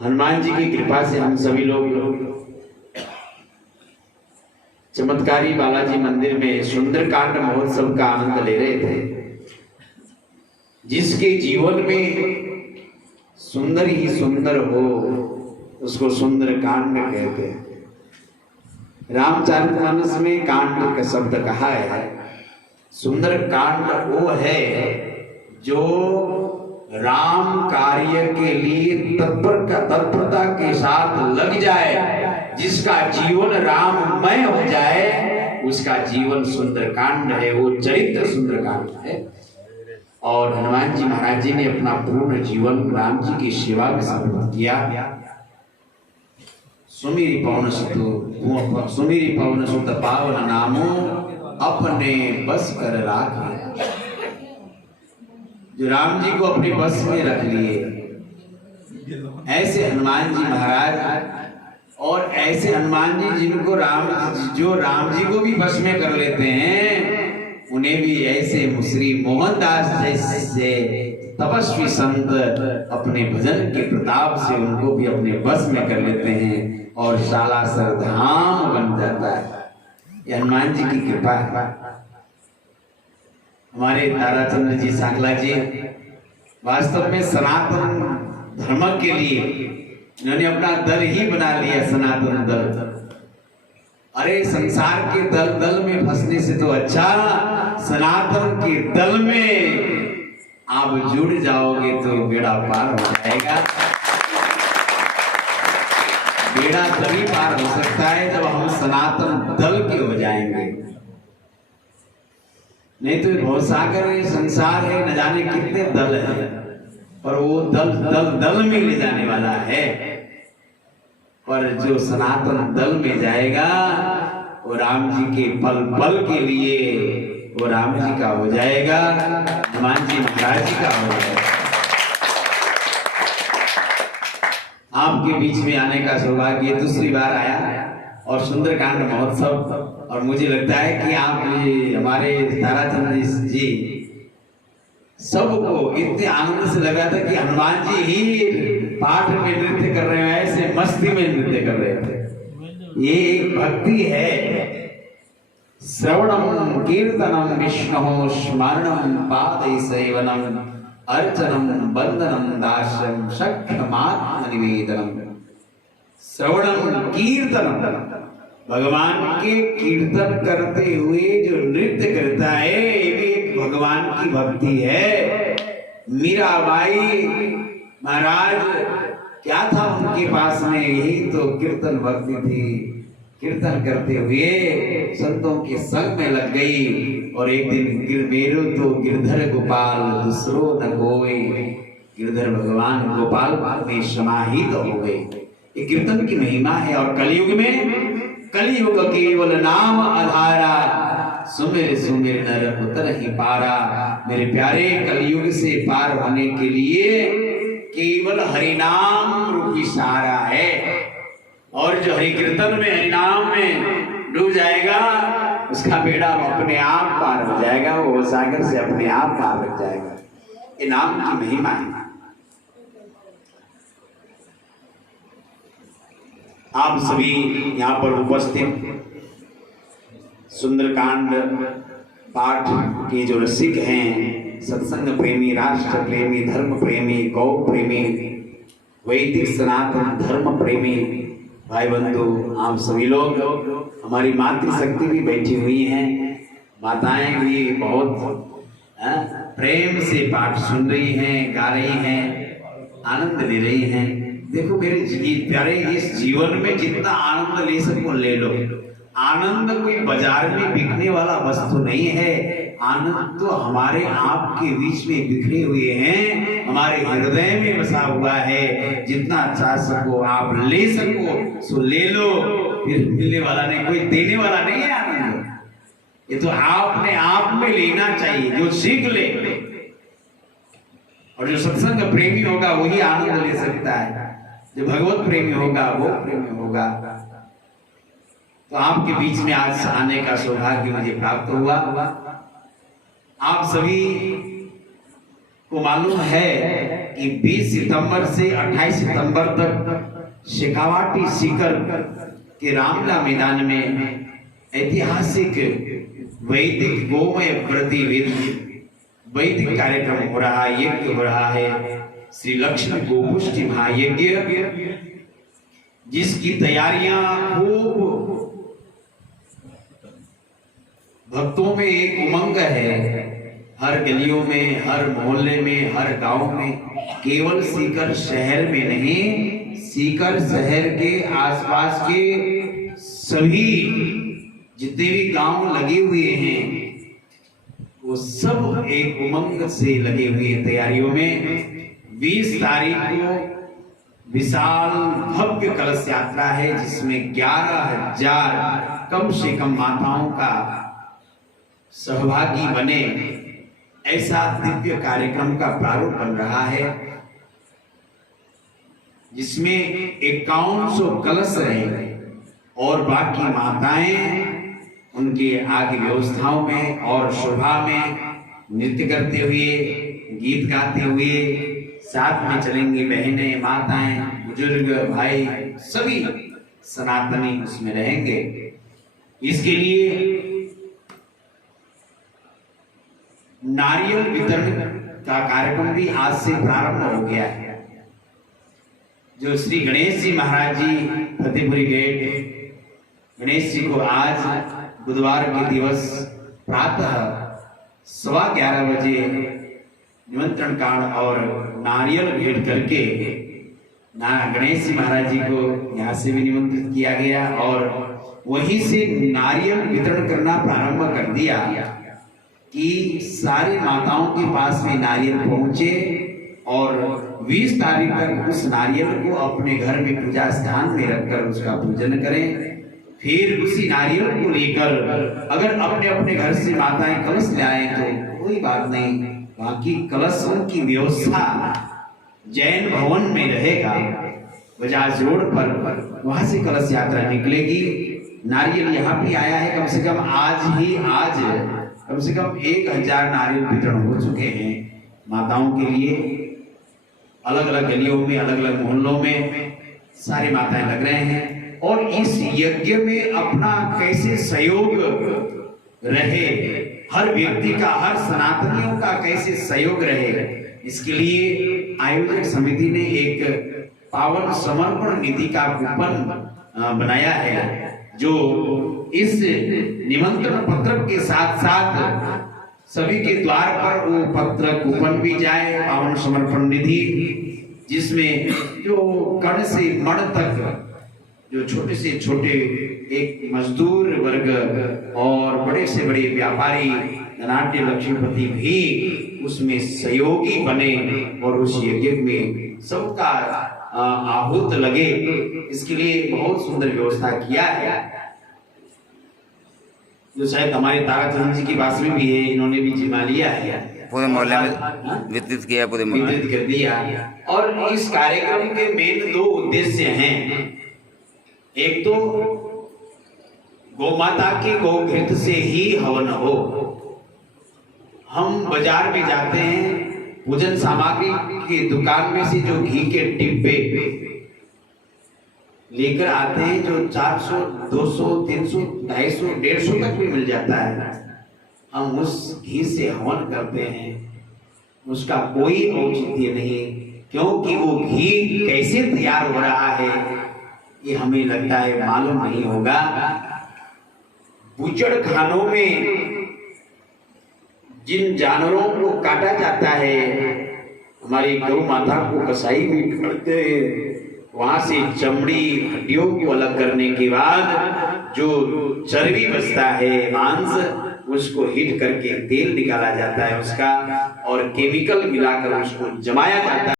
हनुमान जी की कृपा से हम सभी लोग चमत्कारी बालाजी मंदिर में सुंदरकांड महोत्सव का आनंद ले रहे थे। जिसके जीवन में सुंदर ही सुंदर हो उसको सुंदरकांड कहते हैं। रामचरितमानस में कांड का शब्द कहा है। सुंदरकांड वो है जो राम कार्य के लिए तत्परता के साथ लग जाए, जिसका जीवन राममय हो जाए, उसका जीवन सुंदरकांड है, वो चरित्र सुंदरकांड है। और हनुमान जी महाराज जी ने अपना पूर्ण जीवन राम जी की सेवा में समर्पित किया। सुमिरि पवन सुत पावन नामो अपने बस कर राखे। जो राम जी को अपने बस में रख लिए, ऐसे हनुमान जी महाराज और ऐसे हनुमान जी जिनको राम जी को भी बस में कर लेते हैं, उन्हें भी ऐसे श्री मोहनदास जैसे तपस्वी संत अपने भजन के प्रताप से उनको भी अपने बस में कर लेते हैं और सालासर धाम बन जाता है। ये हनुमान जी की कृपा है। हमारे ताराचंद्र जी सांकला जी वास्तव में सनातन धर्म के लिए इन्होंने अपना दल ही बना लिया, सनातन दल। अरे संसार के दल में फंसने से तो अच्छा सनातन के दल में आप जुड़ जाओगे तो बेड़ा पार हो जाएगा। बेड़ा तभी पार हो सकता है जब हम सनातन दल के हो जाएंगे, नहीं तो भवसागर है, संसार है, न जाने कितने दल हैं, पर वो दल में ले जाने वाला है। पर जो सनातन दल में जाएगा वो राम जी के पल के लिए वो राम जी का हो जाएगा, हनुमान जी महाराज जी का हो जाएगा। आपके बीच में आने का सौभाग्य दूसरी बार आया और सुंदरकांड महोत्सव, और मुझे लगता है कि आप हमारे ताराचंद्र जी सबको इतने आनंद से लग रहा था कि हनुमान जी ही पाठ में नृत्य कर रहे हैं, ऐसे मस्ती में नृत्य कर रहे थे। ये एक भक्ति है। श्रवणम कीर्तनम विष्णु स्मरणम पादे सेवनम अर्चनम वंदनम दास्यम सख्यमात्म निवेदनम। श्रवणम कीर्तनम, भगवान के कीर्तन करते हुए जो नृत्य करता है ये भी एक भगवान की भक्ति है। मीराबाई महाराज क्या था उनके पास में, यही तो कीर्तन भक्ति थी। कीर्तन करते हुए संतों के संग में लग गई और एक दिन मेरो तो गिरधर गोपाल दूसरो न कोई, गिरधर भगवान गोपाल में समाहित हो गए। ये कीर्तन की महिमा है। और कलियुग केवल नाम आधारा, सुमिर सुमिर नर उतर ही पारा। मेरे प्यारे, कलियुग से पार होने के लिए केवल हरिनाम रूपी सहारा है। और जो हरि कीर्तन में हरिनाम में डूब जाएगा उसका बेड़ा अपने आप पार हो जाएगा, वो सागर से अपने आप पार लग जाएगा। ये नाम की महिमा है। आप सभी यहाँ पर उपस्थित सुंदरकांड पाठ के जो रसिक हैं, सत्संग प्रेमी, राष्ट्र प्रेमी, धर्म प्रेमी, गौ प्रेमी, वैदिक सनातन धर्म प्रेमी भाई बंधु, आप सभी लोग, हमारी मातृशक्ति भी बैठी हुई हैं, माताएं भी बहुत प्रेम से पाठ सुन रही हैं, गा रही हैं, आनंद ले रही हैं। देखो मेरे प्यारे, इस जीवन में जितना आनंद ले सको ले लो। आनंद कोई बाजार में बिकने वाला वस्तु नहीं है। आनंद तो हमारे आपके बीच में बिखरे हुए हैं, हमारे हृदय में बसा हुआ है। जितना चाह सको आप ले सको सो ले लो, फिर मिलने वाला नहीं, कोई देने वाला नहीं है आनंद। ये तो आपने आप में लेना चाहिए, जो सीख ले। और जो सत्संग प्रेमी होगा वही आनंद ले सकता है, जो भगवत प्रेमी होगा वो प्रेमी होगा। तो आपके बीच में आज आने का सौभाग्य मुझे प्राप्त हुआ। आप सभी को मालूम है कि 20 सितंबर से 28 सितंबर तक शेखावाटी सीकर के रामला मैदान में ऐतिहासिक वैदिक गोमय प्रतिवेदी वैदिक कार्यक्रम हो रहा है, यज्ञ हो रहा है, श्री लक्ष्मी गोपुष्टि महायज्ञ, जिसकी तैयारियां खूब भक्तों में एक उमंग है। हर गलियों में, हर मोहल्ले में, हर गांव में, केवल सीकर शहर में नहीं, सीकर शहर के आसपास के सभी जितने भी गांव लगे हुए हैं वो सब एक उमंग से लगे हुए हैं तैयारियों में। 20 तारीख को विशाल भव्य कलश यात्रा है, जिसमें 11,000 कम से कम माताओं का सहभागी बने, ऐसा दिव्य कार्यक्रम का प्रारूप बन रहा है, जिसमें 5100 कलश रहेंगे और बाकी माताएं उनके आगे व्यवस्थाओं में और शोभा में नृत्य करते हुए, गीत गाते हुए साथ में चलेंगी। बहनें, माताएं, बुजुर्ग, भाई सभी सनातनी उसमें रहेंगे। इसके लिए नारियल वितरण का कार्यक्रम भी आज से प्रारंभ हो गया है। जो श्री गणेश जी महाराज जी फतेहपुरी गेट, गणेश जी को आज बुधवार के दिवस प्रातः 11:15 बजे निमंत्रण कार्ड और नारियल भेंट करके गणेश जी महाराज जी को यहाँ से भी निमंत्रित किया गया और वहीं से नारियल वितरण करना प्रारंभ कर दिया कि सारी माताओं के पास में नारियल पहुंचे और 20 तारीख तक उस नारियल को अपने घर में पूजा स्थान में रखकर उसका पूजन करें। फिर उसी नारियल को लेकर अगर अपने अपने घर से माताएं कलश ले आए तो कोई बात नहीं, बाकी कलशों की व्यवस्था जैन भवन में रहेगा, बजाज रोड पर, वहां से कलश यात्रा निकलेगी। नारियल यहाँ भी आया है, कम से कम आज कम से कम 1000 नारियल वितरण हो चुके हैं माताओं के लिए। अलग अलग गलियों में, अलग अलग मोहल्लों में सारी माताएं लग रहे हैं और इस यज्ञ में अपना कैसे सहयोग रहे, हर व्यक्ति का, हर सनातनियों का कैसे सहयोग रहे, इसके लिए आयोजक समिति ने एक पावन समर्पण निधि का कूपन बनाया है, जो इस निमंत्रण पत्र के साथ साथ सभी के द्वार पर वो पत्र कूपन भी जाए, पावन समर्पण निधि, जिसमें जो कण से मण तक जो छोटे से छोटे एक मजदूर वर्ग और बड़े से बड़े व्यापारी धनाढ्य लक्ष्मीपति भी उसमें सहयोगी बने और उस यज्ञ में सबका आहूत लगे, इसके लिए बहुत सुंदर व्यवस्था किया है, जो शायद हमारे ताराचंद जी की बात में भी है, इन्होंने भी जिम्मा लिया है, पूरे मोहल्ले में वितरित किया, पूरे मोहल्ले वितरित कर दिया। और इस कार्यक्रम के मेन 2 उद्देश्य हैं। एक तो गौमाता के गोघृत से ही हवन हो। हम बाजार में जाते हैं, पूजन सामग्री की दुकान में से जो घी के डिब्बे लेकर आते हैं, जो 400, 200, 300, 250, 150 तक भी मिल जाता है, हम उस घी से हवन करते हैं। उसका कोई औचित्य नहीं, क्योंकि वो घी कैसे तैयार हो रहा है ये हमें लगता है मालूम नहीं होगा। बूचड़ खानों में जिन जानवरों को काटा जाता है, हमारी गौ माता को कसाई भी करते हैं, वहां से चमड़ी हड्डियों को अलग करने के बाद जो चर्बी बचता है, मांस, उसको हीट करके तेल निकाला जाता है उसका, और केमिकल मिलाकर उसको जमाया जाता है।